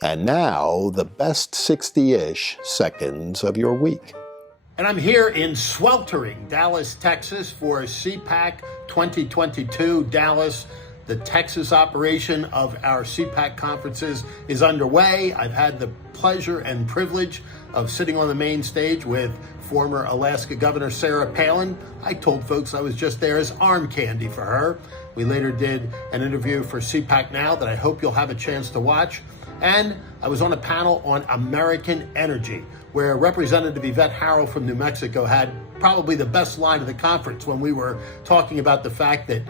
And now, the best 60-ish seconds of your week. And I'm here in sweltering Dallas, Texas for CPAC 2022 Dallas. The Texas operation of our CPAC conferences is underway. I've had the pleasure and privilege of sitting on the main stage with former Alaska Governor Sarah Palin. I told folks I was just there as arm candy for her. We later did an interview for CPACNow that I hope you'll have a chance to watch. And I was on a panel on American energy, where Representative Yvette Harrell from New Mexico had probably the best line of the conference when we were talking about the fact that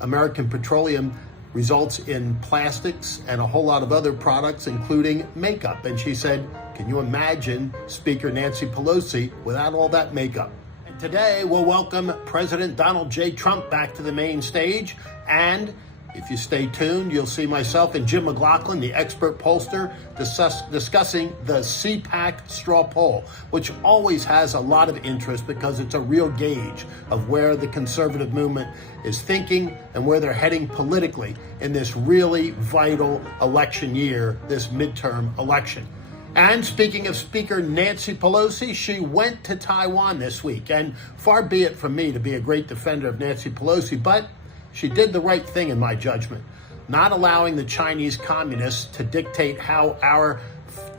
American petroleum results in plastics and a whole lot of other products, including makeup. And she said, can you imagine Speaker Nancy Pelosi without all that makeup? And today we'll welcome President Donald J. Trump back to the main stage. And if you stay tuned, you'll see myself and Jim McLaughlin, the expert pollster, discussing the CPAC straw poll, which always has a lot of interest because it's a real gauge of where the conservative movement is thinking and where they're heading politically in this really vital election year, this midterm election. And speaking of Speaker Nancy Pelosi, she went to Taiwan this week. And far be it from me to be a great defender of Nancy Pelosi, but she did the right thing in my judgment. Not allowing the Chinese communists to dictate how our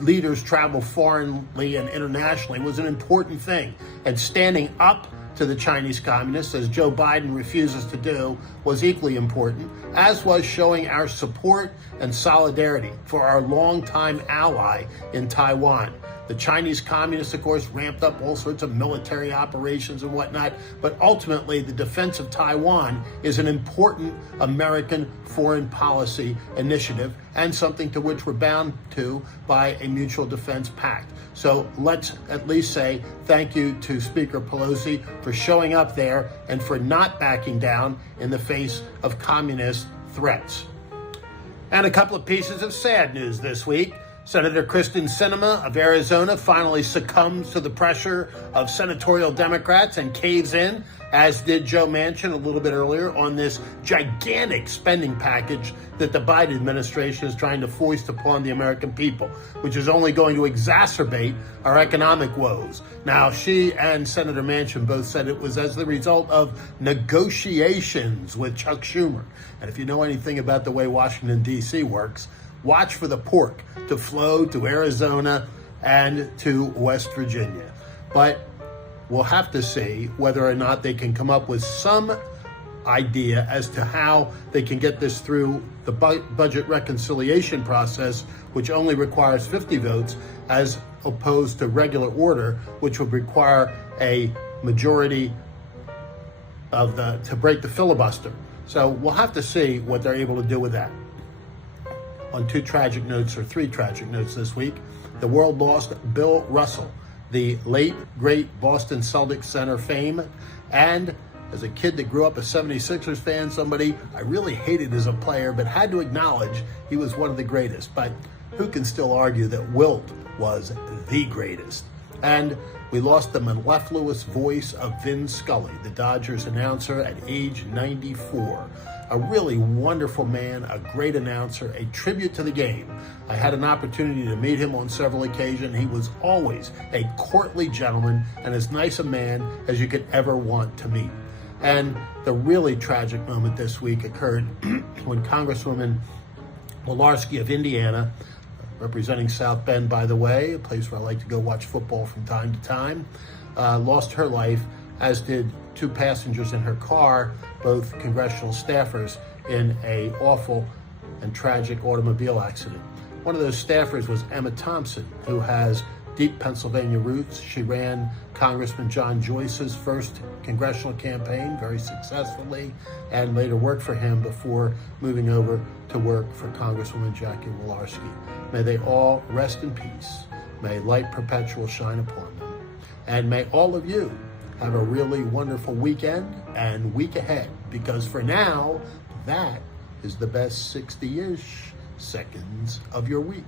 leaders travel foreignly and internationally was an important thing. And standing up to the Chinese communists, as Joe Biden refuses to do, was equally important, as was showing our support and solidarity for our longtime ally in Taiwan. The Chinese communists, of course, ramped up all sorts of military operations and whatnot, but ultimately the defense of Taiwan is an important American foreign policy initiative and something to which we're bound to by a mutual defense pact. So let's at least say thank you to Speaker Pelosi for showing up there and for not backing down in the face of communist threats. And a couple of pieces of sad news this week. Senator Sinema of Arizona finally succumbs to the pressure of senatorial Democrats and caves in, as did Joe Manchin a little bit earlier, on this gigantic spending package that the Biden administration is trying to foist upon the American people, which is only going to exacerbate our economic woes. Now, she and Senator Manchin both said it was as the result of negotiations with Chuck Schumer. And if you know anything about the way Washington, D.C. works, watch for the pork to flow to Arizona and to West Virginia. But we'll have to see whether or not they can come up with some idea as to how they can get this through the budget reconciliation process, which only requires 50 votes, as opposed to regular order, which would require a majority of to break the filibuster. So we'll have to see what they're able to do with that. On three tragic notes this week, the world lost Bill Russell, the late, great Boston Celtics center fame, and as a kid that grew up a 76ers fan, somebody I really hated as a player, but had to acknowledge he was one of the greatest. But who can still argue that Wilt was the greatest? And we lost the mellifluous voice of Vin Scully, the Dodgers announcer at age 94. A really wonderful man, a great announcer, a tribute to the game. I had an opportunity to meet him on several occasions. He was always a courtly gentleman and as nice a man as you could ever want to meet. And the really tragic moment this week occurred when Congresswoman Walorski of Indiana, representing South Bend, by the way, a place where I like to go watch football from time to time, lost her life, as did two passengers in her car, both congressional staffers, in an awful and tragic automobile accident. One of those staffers was Emma Thompson, who has deep Pennsylvania roots. She ran Congressman John Joyce's first congressional campaign very successfully and later worked for him before moving over to work for Congresswoman Jackie Walorski. May they all rest in peace. May light perpetual shine upon them. And may all of you have a really wonderful weekend and week ahead, because for now, that is the best 60-ish seconds of your week.